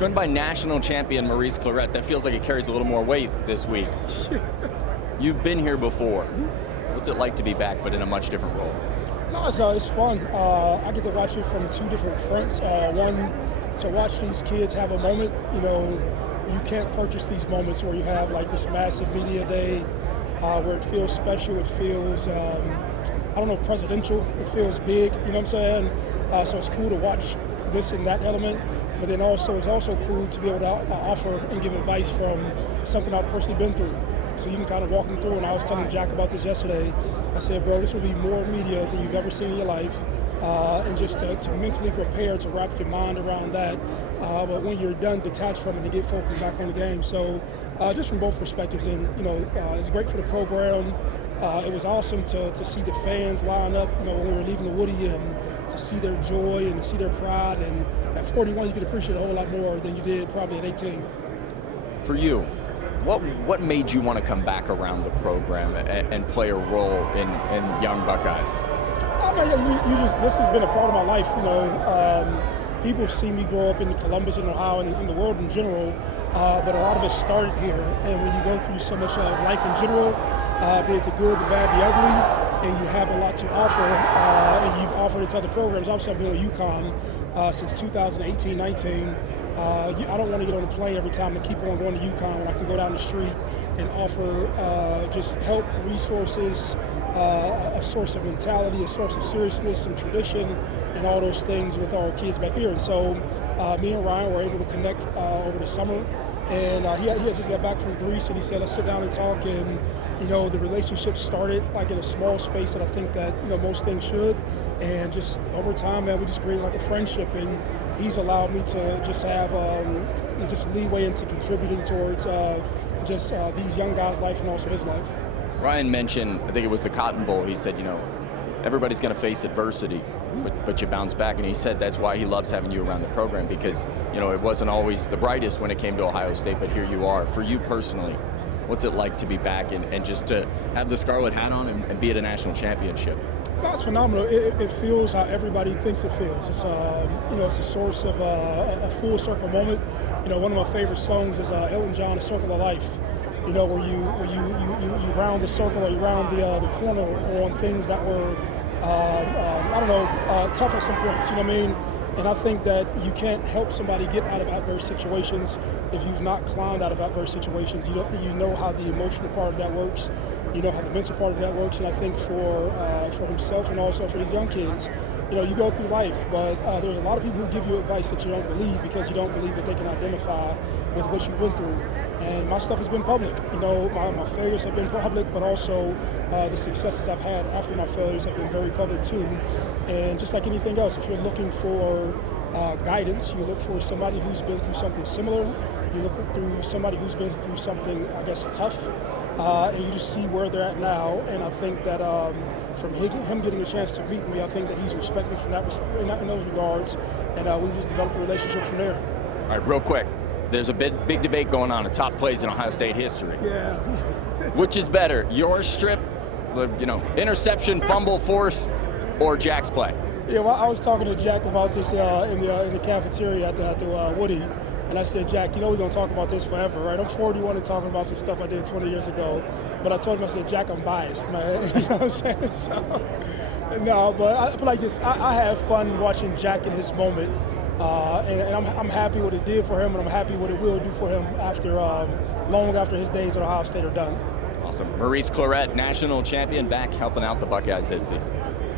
Joined by national champion Maurice Clarett. That feels like it carries a little more weight this week. You've been here before. What's it like to be back, but in a much different role? No, it's fun. I get to watch it from two different fronts. One, to watch these kids have a moment. You know, you can't purchase these moments where you have like this massive media day, where it feels special. It feels, I don't know, presidential. It feels big. You know what I'm saying? So it's cool to watch this and that element. But then also, it's also cool to be able to offer and give advice from something I've personally been through. So you can kind of walk them through, and I was telling Jack about this yesterday. I said, bro, this will be more media than you've ever seen in your life, and just to mentally prepare to wrap your mind around that. But when you're done, detach from it and get focused back on the game. So just from both perspectives, and you know, it's great for the program. It was awesome to see the fans line up, you know, when we were leaving the Woody, and to see their joy and to see their pride. And at 41, you can appreciate a whole lot more than you did probably at 18. For you, what made you want to come back around the program and play a role in young Buckeyes? I mean, this has been a part of my life. You know, people see me grow up in Columbus and Ohio and in the world in general, but a lot of it started here. And when you go through so much life in general, be it the good, the bad, the ugly, and you have a lot to offer, and you've offered it to other programs. Obviously, I've been on UConn since 2018-19. I don't want to get on a plane every time and keep on going to UConn when I can go down the street and offer just help, resources, a source of mentality, a source of seriousness, some tradition, and all those things with our kids back here. And so me and Ryan were able to connect over the summer. And he had just got back from Greece, and he said, let's sit down and talk. And, you know, the relationship started like in a small space that I think that, you know, most things should. And just over time, man, we just created like a friendship. And he's allowed me to just have just leeway into contributing towards these young guys' life and also his life. Ryan mentioned, I think it was the Cotton Bowl, he said, you know, everybody's going to face adversity, but you bounce back. And he said that's why he loves having you around the program, because, you know, it wasn't always the brightest when it came to Ohio State, but here you are. For you personally, what's it like to be back and just to have the scarlet hat on and be at a national championship? That's phenomenal. It feels how everybody thinks it feels. It's you know, it's a source of a full circle moment. You know, one of my favorite songs is Elton John, "A Circle of Life." You know, where you round the circle, or you round the corner on things that were I don't know, tough at some points. You know what I mean? And I think that you can't help somebody get out of adverse situations if you've not climbed out of adverse situations. You know how the emotional part of that works. You know how the mental part of that works. And I think for himself and also for these young kids, you know, you go through life, but there's a lot of people who give you advice that you don't believe because you don't believe that they can identify with what you went through. And my stuff has been public. You know, my failures have been public, but also the successes I've had after my failures have been very public too. And just like anything else, if you're looking for guidance, you look for somebody who's been through something similar. You look through somebody who's been through something, I guess, tough, and you just see where they're at now. And I think that from him getting a chance to meet me, I think that he's respected me from in those regards, and we've just developed a relationship from there. All right, real quick. There's a big debate going on, the top plays in Ohio State history. Yeah. Which is better, your strip, you know, interception, fumble, force, or Jack's play? Yeah, well, I was talking to Jack about this in the cafeteria at the Woody, and I said, Jack, you know we're gonna talk about this forever, right? I'm 41 and talking about some stuff I did 20 years ago, but I told him, I said, Jack, I'm biased, man. You know what I'm saying? So, no, but I have fun watching Jack in his moment. And I'm happy what it did for him, and I'm happy what it will do for him after long after his days at Ohio State are done. Awesome. Maurice Clarett, national champion, back helping out the Buckeyes this season.